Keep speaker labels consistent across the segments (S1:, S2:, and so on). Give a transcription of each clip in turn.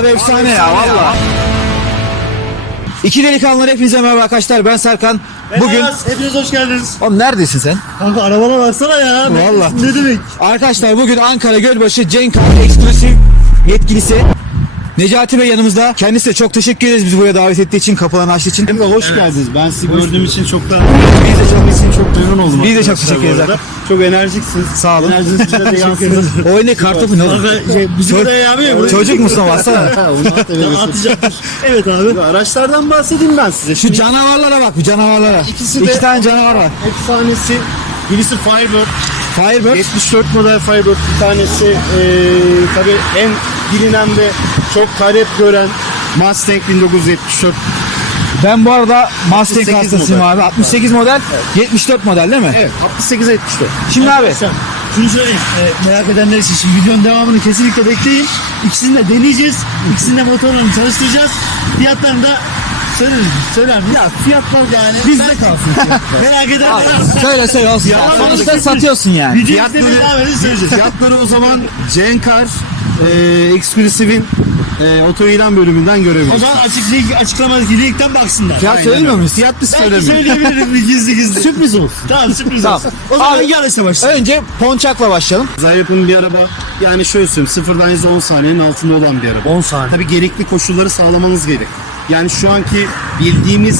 S1: Abi efsane ya valla. İki delikanlılar hepinize merhaba arkadaşlar, ben Serkan. Bugün
S2: hepiniz hoş geldiniz.
S1: oğlum neredesin sen?
S2: Kanka arabana baksana ya.
S1: Vallahi.
S2: Ne demek?
S1: Arkadaşlar bugün Ankara Gölbaşı Cenk Car Eksklusif yetkilisi Necati Bey yanımızda. Kendisine çok teşekkür ederiz bizi buraya davet ettiği için, kapılarını açtığı için.
S2: Hoş geldiniz. Ben sizi gördüğüm için çok da çok memnun oldum.
S1: Biz de çok teşekkür ederiz.
S2: Çok enerjiksiniz.
S1: Sağ olun.
S2: Enerjiniz bize de yansıdı.
S1: O ne kartopu ne oğlum?
S2: Bizi de yapıyor.
S1: Çocuk musun baksana?
S2: Atacaktır. Evet abi. Araçlardan bahsedeyim ben size.
S1: Şu canavarlara bak, bu canavarlara.
S2: İkisi de-
S1: İki tane canavar var.
S2: Efsanesi. Birisi Firebird.
S1: Firebird.
S2: 74 model Firebird, bir tanesi tabii en bilinen ve çok talep gören Mustang 1974.
S1: Ben bu arada Mustang
S2: 68
S1: hastasıyım
S2: model.
S1: abi. 68 model, 74 model değil mi?
S2: Evet, 68-74.
S1: Şimdi abi
S2: Şunu söyleyeyim, merak edenler için şimdi videonun devamını kesinlikle bekleyin. İkisini de deneyeceğiz. İkisini de motorlarını çalıştıracağız. Fiyatlarını da söyler mi? Ya fiyatlar yani bizde kalsın. Merak edenler
S1: söyle olsun.
S2: Yalan
S1: Sonuçta
S2: olsun.
S1: satıyorsun yani.
S2: Video
S3: Fiyatları-
S2: izlemeye devam edin, söyleyeceğiz.
S3: Fiyatları o zaman Cenkar Exclusive'in oto ilan bölümünden
S2: O
S3: görebiliriz.
S2: zaman açıklamadaki linkten baksınlar.
S1: Fiyat söylemiyor muyuz?
S3: Fiyat biz
S2: Belki
S3: söylemiyoruz.
S2: söyleyebilirim bir gizli. Sürpriz olsun. Tamam sürpriz
S1: Tamam.
S2: olsun. O zaman
S1: Abi-
S2: hangi araçla başlayalım?
S1: Önce Ponçak'la başlayalım.
S3: Zayıf'ın bir araba, yani şöyle söyleyeyim, sıfırdan 100'e 10 saniyenin altında olan bir araba.
S2: 10 saniye.
S3: Tabii gerekli koşulları sağlamanız gerek. Yani şu anki bildiğimiz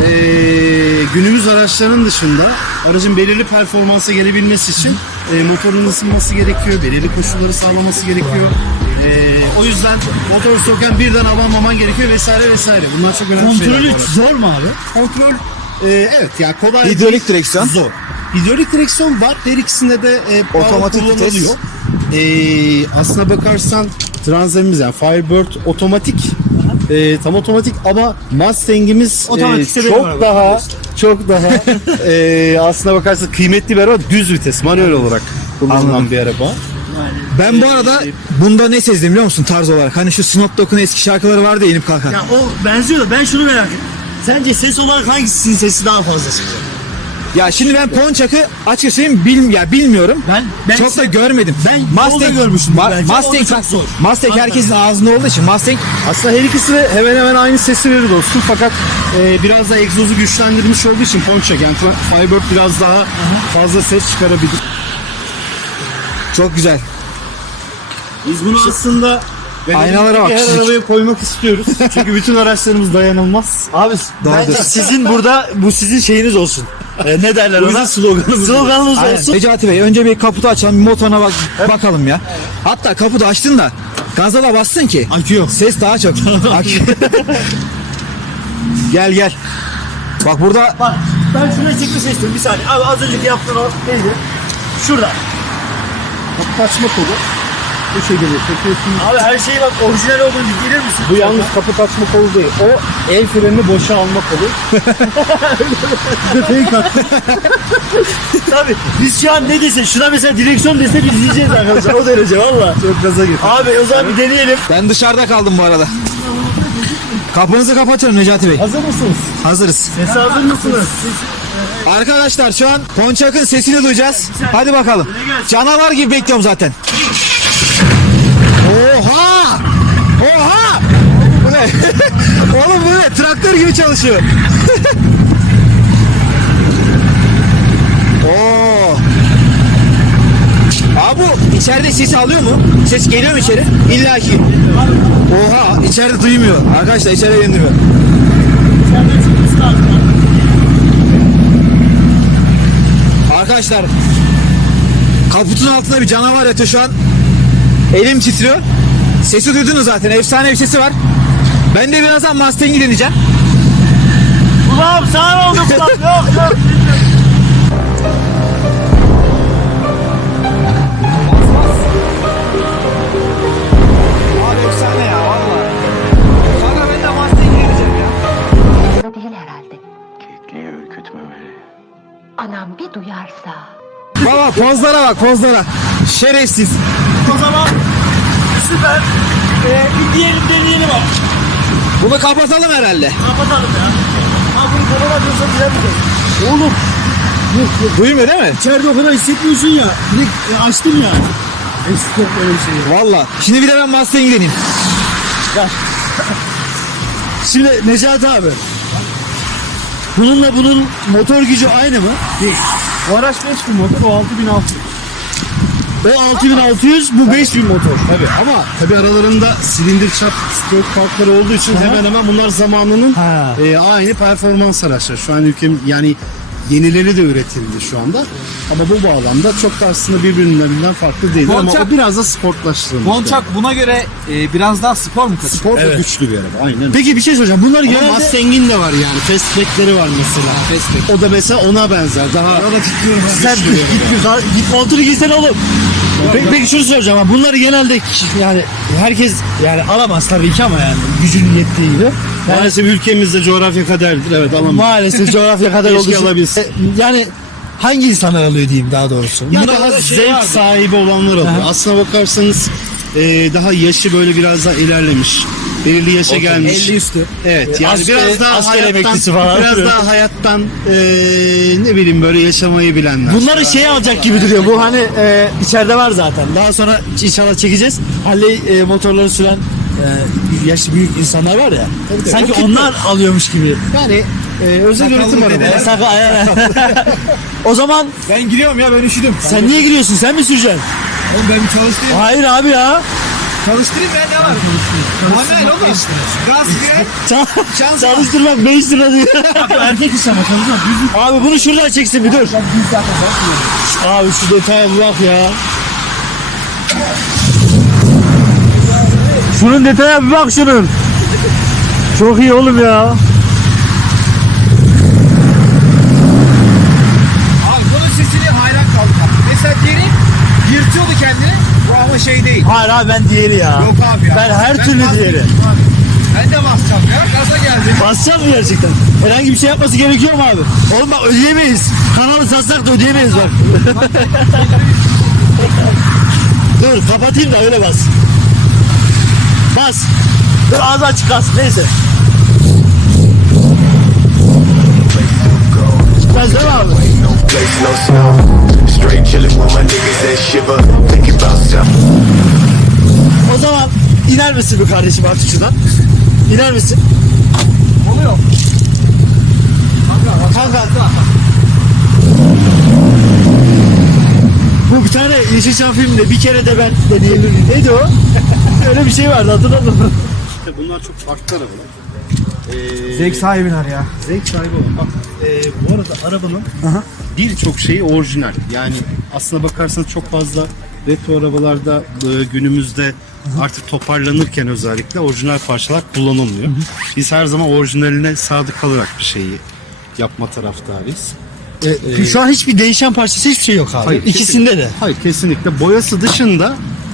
S3: günümüz araçlarının dışında aracın belirli performansa gelebilmesi için motorun ısınması gerekiyor, belirli koşulları sağlaması gerekiyor. O yüzden motoru sokken birden abanmaman gerekiyor vesaire vesaire. Bunlar çok önemli şeyler.
S2: Kontrolü
S3: bu arada.
S2: zor mu abi?
S3: Kontrol evet ya kolay
S1: Hidrolik
S3: değil,
S1: direksiyon.
S3: zor. Hidrolik direksiyon var. Her ikisinde de
S1: Otomatik
S3: power
S1: vites.
S3: kullanılıyor. Aslına bakarsan Transam'imiz yani Firebird otomatik, tam otomatik ama Mustang'imiz
S2: Otomatikse benim
S3: çok
S2: araba.
S3: çok daha aslına bakarsan kıymetli bir araba, düz vites manuel olarak kullanılan
S1: Anladım.
S3: bir araba.
S1: Ben bu arada bunda ne sezdim biliyor musun tarz olarak? Hani şu Snoop Dogg'un eski şarkıları vardı ya, inip kalkan.
S2: Ya o benziyor da ben şunu merak ettim. Sence ses olarak hangisinin sesi daha fazla çıkıyor?
S1: Ya şimdi ben Ponçak'ı açık söyleyeyim bilmiyorum.
S2: Ben
S1: Çok da görmedim.
S2: Ben yolda görmüştüm belki. O da çok zor.
S1: Mustang herkesin ağzında olduğu için Mustang
S3: Aslında her ikisi de hemen hemen aynı sesi verir dostum, fakat biraz da egzozu güçlendirmiş olduğu için Pontiac yani Firebird biraz daha fazla ses çıkarabilir.
S1: çok güzel.
S3: Biz bunu aslında
S1: Aynalara bak,
S3: her
S1: çizik.
S3: arabaya koymak istiyoruz. Çünkü bütün araçlarımız dayanılmaz.
S2: Abi
S1: Doğrudur.
S2: bence sizin burada bu sizin şeyiniz olsun. Ne derler
S3: Bu
S2: ona?
S3: bizim sloganımız.
S2: Sloganımız
S1: Aynen.
S2: olsun.
S1: Necati Bey önce bir kaputu açalım, bir motoruna bakalım ya. Hatta kaputu açtın da gaza da bassın ki
S2: Akü yok.
S1: ses daha çok. Akü. Gel. Bak burada
S2: Bak ben şuraya çekme istiyorum bir saniye. Abi az önceki yaptığın o neydi? Şurada.
S3: Kapı açma kolu. Bu şekilde çekiyorsunuz.
S2: Abi her şey bak orijinal olduğunu bilir misin?
S3: Bu yalnız kapı açma kolu değil. O el frenini boşa alma kolu.
S2: Tabii biz şu an ne dese şuna mesela direksiyon dese biz izleyeceğiz arkadaşlar o derece valla.
S3: Çok gaza getir.
S2: Abi o zaman bir deneyelim.
S1: ben dışarıda kaldım bu arada. Kapınızı kapatıyorum Necati Bey.
S3: Hazır mısınız?
S1: Hazırız.
S2: Sesi hazır mısınız?
S1: Arkadaşlar şu an Ponçak'ın sesini duyacağız. Hadi bakalım. Canavar gibi bekliyorum zaten. Oha! Oha! Bu ne? Oğlum bu ne? Traktör gibi çalışıyor. Oo. Abi bu içeride sesi alıyor mu? Ses geliyor mu içeri? İlla ki. Oha! İçeride duymuyor. Arkadaşlar içeride duymuyor. Arkadaşlar kaputun altında bir canavar yatıyor şu an. Elim titriyor. Sesi duydunuz zaten. Efsane bir sesi var. Ben de birazdan Mustang'i deneyeceğim.
S2: Ulan sana oldu ulan yok.
S1: Abi efsane ya valla. Sonra ben de Mustang'i deneyeceğim ya.
S4: Da değil herhalde.
S5: Kekliği ürkütmemeli.
S4: Anam bir duyarsa.
S1: Baba pozlara bak pozlara. Şerefsiz.
S2: O zaman süper. Bir diyelim deneyelim abi.
S1: Bunu kapatalım herhalde.
S2: Kapatalım ya. Abi bunu kapatıyorsa güzel bir şey. Oğlum
S1: Duymuyor değil mi?
S2: içeride o kadar hissetmiyorsun ya. Direkt açtım ya. Eski yok öyle bir şey ya.
S1: Valla. Şimdi bir de ben Mustang'i deneyeyim.
S2: Şimdi Necati abi. Bununla bunun motor gücü aynı mı?
S3: Değil. O araç 5000 motor, o 6600.
S2: O 6600, bu 5000 motor.
S3: Tabii ama tabii aralarında silindir çap stroke farkları olduğu için
S2: Aha.
S3: hemen hemen bunlar zamanının
S2: Ha.
S3: aynı performans araçları. Şu an ülkemin yani yenileri de üretildi şu anda. Ama bu bağlamda çok da aslında birbirinden farklı değil. Ama
S1: Boncak-
S3: o biraz da sportlaştırılmış.
S1: Boncak buna göre biraz daha spor mu kaçıyor?
S3: Spor da
S2: Evet.
S3: güçlü bir araba. Aynen.
S2: Peki bir şey soracağım. Bunlar
S3: Ama
S2: genelde...
S3: Mustang'in de var yani. Fastback'leri var mesela.
S1: Fastback.
S3: O da mesela ona benzer. Daha
S2: Sen git montunu giysene oğlum. Peki şunu soracağım ama bunları genelde yani herkes yani alamaz tabii ki ama yani gücünün yettiği gibi. Yani
S3: maalesef ülkemizde coğrafya kaderdir. Evet alamam.
S2: maalesef coğrafya kadar
S3: Keşke
S2: olduğu için.
S3: alabilsin.
S2: Yani hangi insanlar alıyor diyeyim daha doğrusu.
S3: Ya
S2: Buna-
S3: daha
S1: şey
S3: zevk
S1: vardı.
S3: sahibi olanlar alıyor.
S2: Aha.
S3: Aslına bakarsanız daha yaşı böyle biraz daha ilerlemiş. Belirli yaşa gelmiş.
S1: 50 üstü.
S3: Evet yani
S2: Asker-
S3: biraz daha
S2: asker
S3: hayattan,
S2: emeklisi falan.
S3: biraz daha hayattan ne bileyim böyle yaşamayı bilenler.
S2: Bunları şey alacak gibi duruyor. Bu hani içeride var zaten. Daha sonra inşallah çekeceğiz. Harley motorları süren yaşlı büyük insanlar var ya.
S3: tabii.
S2: Sanki
S3: O kitle.
S2: onlar alıyormuş gibi.
S3: Yani özel üretim
S1: dedeler.
S3: araba.
S2: Sakın aynen. O zaman
S1: Ben giriyorum ya, ben üşüdüm.
S2: sen niye giriyorsun? Sen mi süreceksin?
S1: Oğlum ben bir çalıştırayım.
S2: Hayır abi ya.
S1: Çalıştırayım ya, ne var? Manuel oğlum. Gaz fren. Şans.
S2: Çalıştırmak 5 lira diyor.
S3: Erkek iş ama çalışmak.
S2: Abi bunu şuradan çeksin bir dur. Abi şu detaya bir bak ya. Şunun detaya bir bak şunun. Çok iyi oğlum ya.
S1: Abi bunun sesini hayran kaldım. Mesela diğeri yırtıyordu kendini. Bu ama şey değil.
S2: Hayır abi ben diğeri ya.
S1: Yok abi ya.
S2: Ben her türlü
S1: basmayayım
S2: diğeri.
S1: abi. Ben de basacağım ya. Gaza geldim.
S2: Basacağım mı gerçekten? Herhangi bir şey yapması gerekiyor mu abi? Oğlum bak ödeyemeyiz. Kanalı satsak da ödeyemeyiz bak. Dur kapatayım da öyle bas. Bas. Dur ağzı açık kalsın neyse. Gitmez değil mi abi?
S6: No place, no snow. Straight chillin' with my niggas that shiver. Thinking about something.
S2: O zaman iner misin bir kardeşim artık şuradan? İner misin?
S1: Oluyor.
S2: Kanka. Bu bir tane Yeşilçam filminde bir kere de ben deneyebilir miyim? Neydi o? Öyle bir şey vardı hatırladın mı?
S3: Bunlar çok farklı arabalar.
S1: Zevk sahibiner ya.
S3: Zevk sahibi olan. Bak bu arada arabanın birçok şeyi orijinal. Yani aslına bakarsanız çok fazla retro arabalarda günümüzde artık toparlanırken özellikle orijinal parçalar kullanılmıyor. Biz her zaman orijinaline sadık kalarak bir şeyi yapma taraftarıyız.
S2: Şu an hiçbir değişen parçası hiçbir şey yok abi.
S3: Hayır,
S2: İkisinde de.
S3: Hayır kesinlikle. Boyası dışında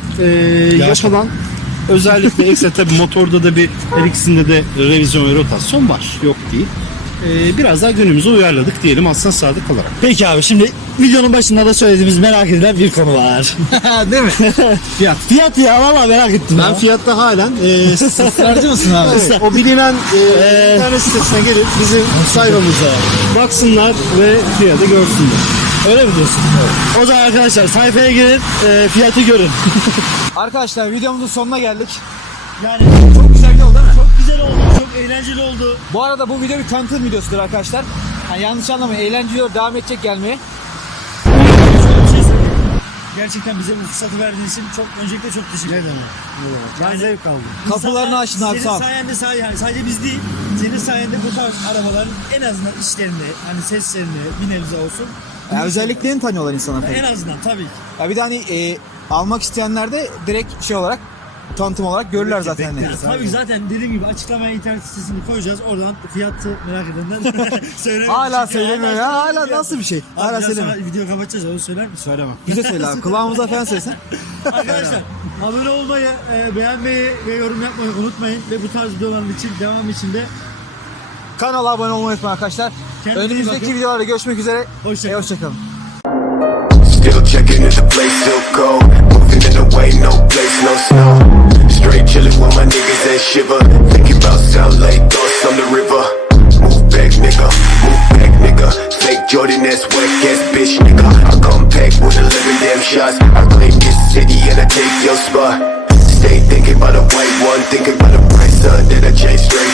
S3: yapılan özellikle ekstra tabii motorda da bir her ikisinde de revizyon ve rotasyon var. Yok değil. Biraz daha günümüze uyarladık diyelim aslında sadık kalarak.
S2: Peki abi şimdi videonun başında da söylediğimiz merak edilen bir konu var.
S1: Değil mi?
S3: Fiyat.
S2: Fiyat ya valla merak ettim
S3: Ben
S2: ya.
S3: fiyatta halen
S1: Israrcı mısın abi?
S3: evet, o bilinen internet sitesine gelip bizim sayfamıza baksınlar ve fiyatı görsünler.
S2: Öyle mi diyorsun? O zaman arkadaşlar sayfaya girin fiyatı görün.
S1: Arkadaşlar videomuzun sonuna geldik.
S2: Yani
S1: Çok güzel bir yol değil mi?
S2: çok güzel oldu, çok eğlenceli oldu.
S1: Bu arada bu video bir tanıtım videosudur arkadaşlar. Yani yanlış anlamayın, eğlenceli olur, devam edecek gelmeye.
S2: Şöyle bir şey söyleyeyim. Gerçekten bize bu fırsatı verdiğin için çok öncelikle çok teşekkür ederim.
S3: Ben zevk aldım.
S1: Kapılarını açtın abi, sağ ol.
S2: Senin sayende yani sadece biz değil, senin sayende bu tarz arabaların en azından işlerini, hani seslerini bir nebze olsun.
S1: Ya özelliklerini tanıyorlar insanlar tabii.
S2: En azından tabii ki.
S1: Ya bir de hani almak isteyenler de direkt şey olarak, tanıtım olarak görürler zaten. Hani.
S2: Tabii ki zaten dediğim gibi açıklamaya internet sitesini koyacağız. Oradan fiyatı merak edenler söyler.
S1: Hala söylemiyor ya, hala nasıl bir şey? Hala
S2: Hala
S1: söylemiyor.
S2: video kapatacağız onu söyler misin?
S3: Söylemem.
S1: Güzel söyle abi, kulağımıza falan söylesen.
S2: Arkadaşlar abone olmayı, beğenmeyi ve yorum yapmayı unutmayın. Ve bu tarz videoların için devam için de
S1: Kanala abone olmayı unutmayın arkadaşlar.
S2: Kendinize iyi
S1: Önümüzdeki
S2: bakın.
S1: videolarda görüşmek üzere.
S2: Hoşçakalın.
S1: Hoşçakalın.
S6: Still checking if the place still cold. Moving in the way, no place, no snow. Straight chillin' with my niggas that shiver. Thinking about South Lake, thoughts on the river. Move back, nigga. Move back, nigga. Fake Jordan, that's whack ass bitch, nigga. I come back with 11 damn shots. I claim this city and I take your spot. Stay thinking about a white one. Thinking about a price, that I chase straight.